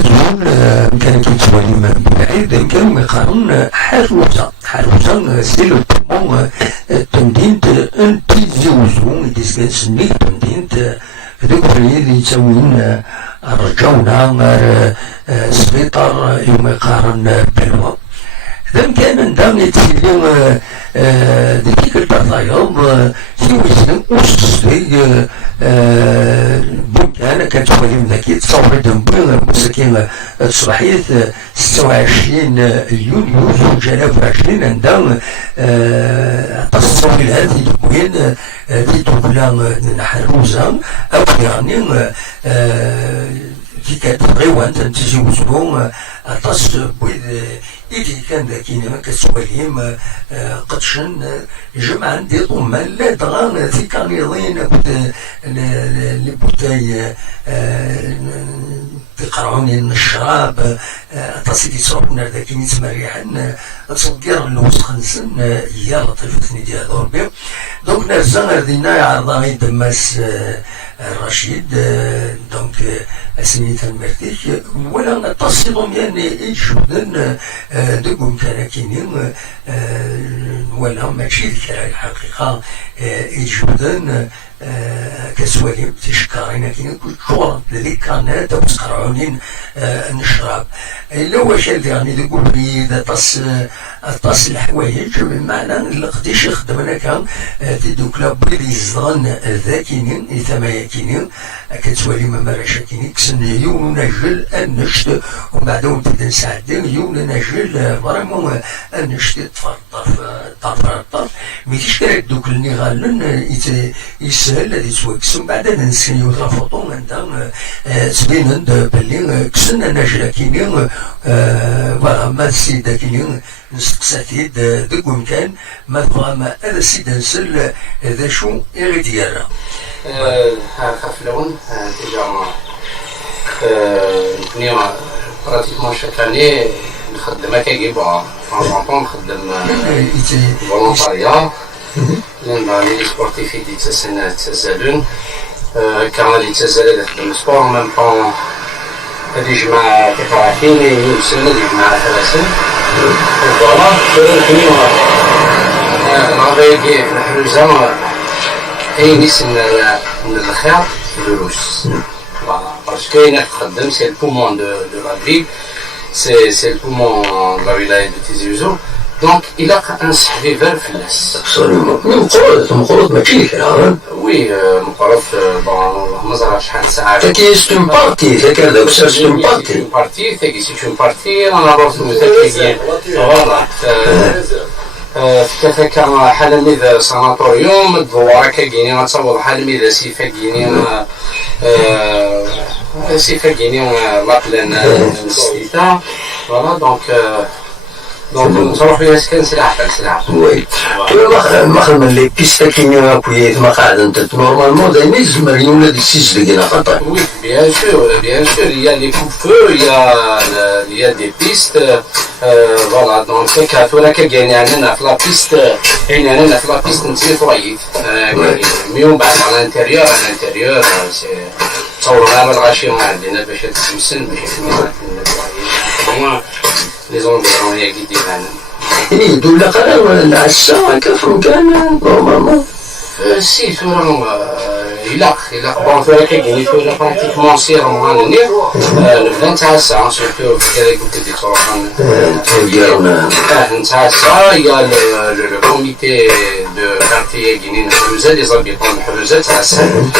أجل كان كيتوالي بعيد كانوا يقارن حالوزا سيلو تمون تمدينت انتي زوزو ديسكان سني تمدينت هذوك اللي يسوين رجعونا سبيطار يوم يقارن بالوا إذا كان دام يتكلم ديك البطايض في وزن أسسي أنا كتولي من ذاك تصور دنبوي مسكين تصبحيت 26 يونيو 2020 عندها تصور هذه الوين في دوله نحروزه أو يعني في كتبغي وانت تزوجهم أتص بويد إذا كان ذاكين ما كسواليم قدشن جمع عندي ضمان لا دغان في كانيضين لبوتاي تقرعوني الشراب تصيدي صربنا ذاكين تمريحن تصدير اللوز خنسن يا لطيفتني ديال ضربي دونك نرزان دينا عرضاني دماس الرشيد دونك سميتها المرتيك ولا تصلهم يعني يجودن دقهم كان كينين ولا ماشي الحقيقة يجودن كسواليم تشكارين كينين كل شغل اللي كان تقرعونين نشرب إلا واش يعني تقول لي إذا تص الحوايج بمعنى اللي قديش يخدمنا كان تدوك لابد يزغن ذاكينين إثما كينين كتوالي ما مراشا كينين كسن يوم نجل النشت وبعدهم تبدا نساعدين يوم نجل فريمون النشت طرف ميتيش كراك دوك النغالن يسهل هذي توكسن بعد نسيو الفوطون عندها تبين باللي كسن نجل كينين ما السيدة كينين نستقساتيد دق مكان ما تبغى ما هذا السيد نسل ذا شو يغيديرها خافلون ديجا نبني براتيكمون شاك اني نخدم هكاكي بون طون نخدم فولونتاريا لان لي سبورتيف اللي تسالون كان اللي تسال يخدم سبور ميم طون هذه جماعة كفاحين يمسلنا هذه جماعة ثلاثين فوالا نحن نغير نحن زعما أي ناس من الخير دروس فوالا باسكو هنا تخدم سي البومون دو لا فيل سي البومون دو لا ولاية دو تيزي وزو دونك إلا نصح فيفر فلاس مقرض ماشي كلام وي مقرض بون مزرعة شحال ساعة تاكي ستون بارتي تاكي هذا واش ستون بارتي تاكي ستون بارتي أنا روحت متاكي فوالا كيف كان حالا ميذا ساناتوريوم الدوارة كاكيني غتصور حالا ميذا سيفا كيني سيفا كيني لابلان نستيتا فوالا دونك نروح لها سكن سلاح وي ما خدم لي بيستا كينيو ابويت ما قاعد انت نورمالمون دايما زمرين ولا دي سيس دقيقة خطر وي بيان سور il y a les coups-feux il y a des pistes voilà donc كاتولا كاين عندنا في لا بيست كاين عندنا في لا بيست نسيطويت ميون بعد على الانتيريور سي تصورنا بالغاشي ما عندنا باش تسمسن باش لي زونفيرون هي كي ديفان يدو لا قرار ولا عشا كيف كان نورمالمون سي ثورا إلا بون ثورا كاين ثورا براتيكمون سير مغاني نبدا نتعسى سيرتو في هذاك قلت لك صراحه نتعسى يا لو كوميتي دو كارتي كاينين الحروزه لي زابيطون الحروزه تعسى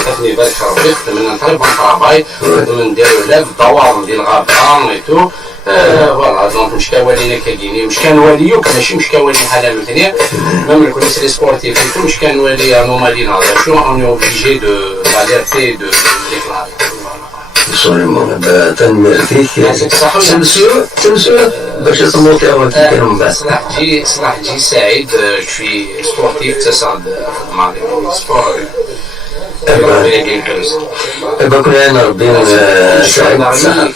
خدمني بالك ربي خدمنا نطلب بون طرافاي خدمنا نديرو لا في الدوار ديال الغابه اي تو فوالا دونك مش كوالينا كاينين مش كنواليو ماشي مش كوالين حالا مثلا ميم الكوليس لي سبورتيف مش كنوالي انومالي شو اون اوبليجي دو d'alerter de déclarer. Absolument. تنمرتيك تمسو باش تموتي أول تكلم من بعد. صلاح جي سعيد شوي سبورتيف تصعد مع السبور. ربي كاين حوزه كنا نربي سعيد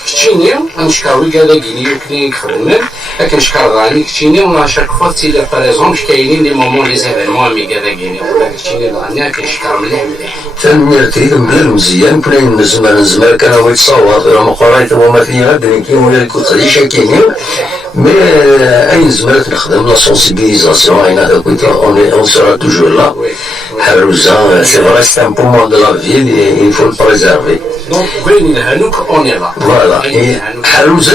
كتشيني نشكر وكالا كيني وكلين خدمنا لكن نشكر غاني كتشيني ولا شاك فوا تيلا باريزون كاينين لي مومون لي زيفينمون مي كالا كيني ولا كتشيني غاني كنشكر مليح تنميرتي مليح مزيان كنا نزمر كان هو يتصور لما قريت وما فيها دريكي ولا كنت غادي كاينين مي اي زمرت نخدم لا سونسيبيليزاسيون هنا كنت اون سورا توجور لا حروزه سي فري سي ان بومون دو لا فيل il faut le préserver. دونك بغيني نهانوك اوني لا فوالا حروزه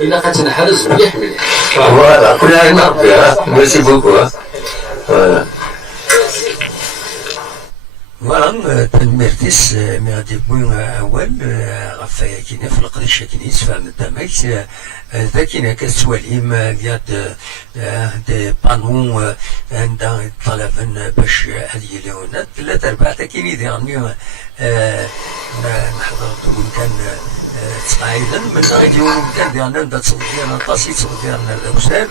الا كتنحرز مليح فوالا كنا نربيها ميرسي بوكو فوالا فوالا تنميرتيس مي غادي يكون اول غفايا كاينه في القريشه كنيس فهم الدمك ذاكينا كسواليم ديال دي بانون عند طلبا باش هذه اليونات ثلاثة أربعة كاين ديرني نحضر تقول كان تقاعدا من غادي يقولوا كان ديالنا نبدا تصوت ديالنا طاسي تصوت ديالنا الاستاذ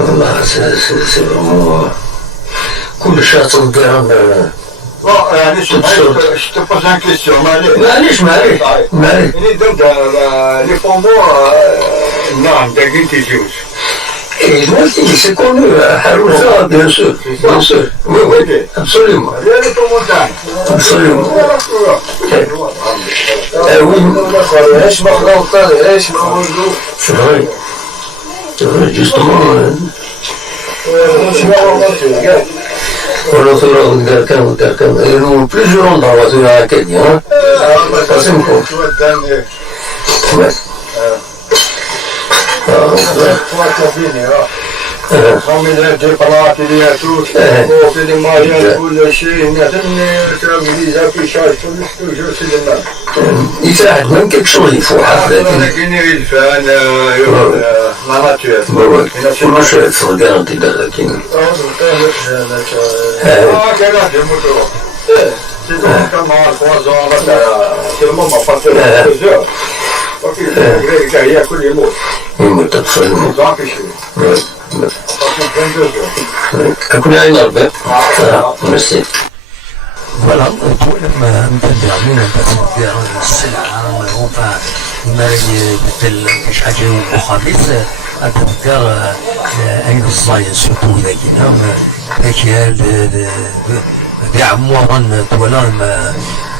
والله سي فريمون كل شاطر ديالنا يعني je te pose une question. معليش donc les pommeaux non داكين تيجوز c'est connu حروزة bien sûr oui absolument les pommeaux absolument oui c'est vrai justement كانوا plusieurs endroits sur la Kenya ça c'est cool ouais خمسة دقائق اللي توش وفي الماء كل شيء نتمنى في شيء توجور سيدنا يساعد من كل شغل يفوح لكن الفان لا ناتور كل شيء في garanti لكن كان الموتور c'est donc comme en 3 ans là c'est le moment pas de plusieurs parce que il y a que les mots يموت absolument كنا نربي ميرسي فوالا طول ما نتبعوا نتبع السلعة وفا ما يبدل كاش حاجة وخميس أتذكر أين الصايا سورتو ذاك ذاك يعمرن طولان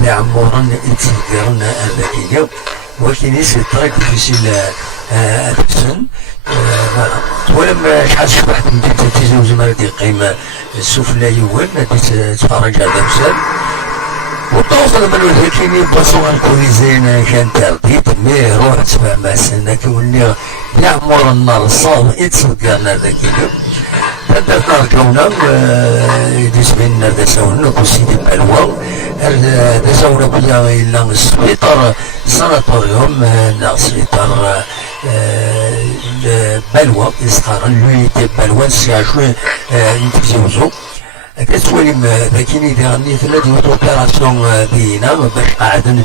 يعمرن يتذكرن هذاك ولكن سي تري ديفيسيل أتبسن ولما شحال واحد من تيزوج مرتي قيمة السفلى يوال تتفرج على المسال وتوصل من الحكيمي بصوان كوريزين كان ترديد مي روح تسمع مع السنة كوني يعمر النار الصاد يتصدقنا ذاك اليوم بدأت نرجونا يدوز بيننا دساونا كوسيدي بالوا دساونا كلها إلا السبيطار ساناتوريوم نا سبيطار بالوا يسقر لويتي بالوا سيعشوي نتزوجو كتولي ذاكيني ديرني ثلاث اوبيراسيون بينا باش قاعد اون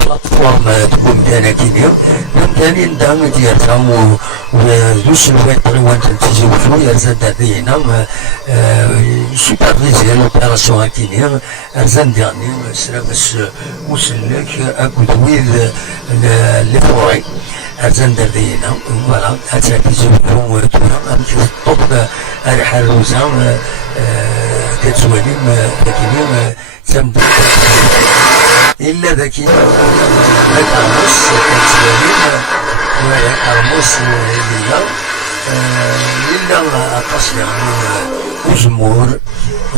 بلاتفورم تكون متناكينيا ممكن ندعم ديالها ودوش الويطري وانت تزوجو يرزاد دينا سوبرفيزي لوبيراسيون هاكينيا ارزان ديرني سرا باش وصلك اكود ويد لي فوري ارزان دينا فوالا هاتا تزوجو تونا امشي الطب اريح الروزا كتسواليم ذاكيني تمد إلا ذاكيني كارموس كتسواليم كارموس إلا أقص يعني وزمور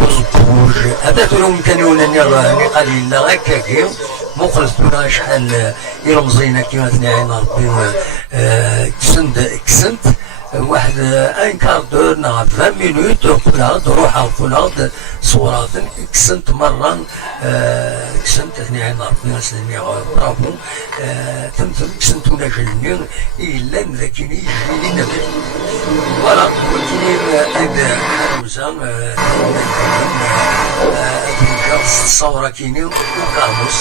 وزبوج هذا كلهم كانوا نقال إلا هكاكي مخلص دونا شحال يرمزينا كيما تنعين ربي كسنت واحد ان كار دور نا 20 مينوت كلها تروح على الفولاد صورات كسنت مره كسنت ثاني عين ربي سني برافو تمثل كسنت ولا جنين الا ذاكيني يجيني نبي فوالا ولكن هذا حروزه الصوره كيني وكارموس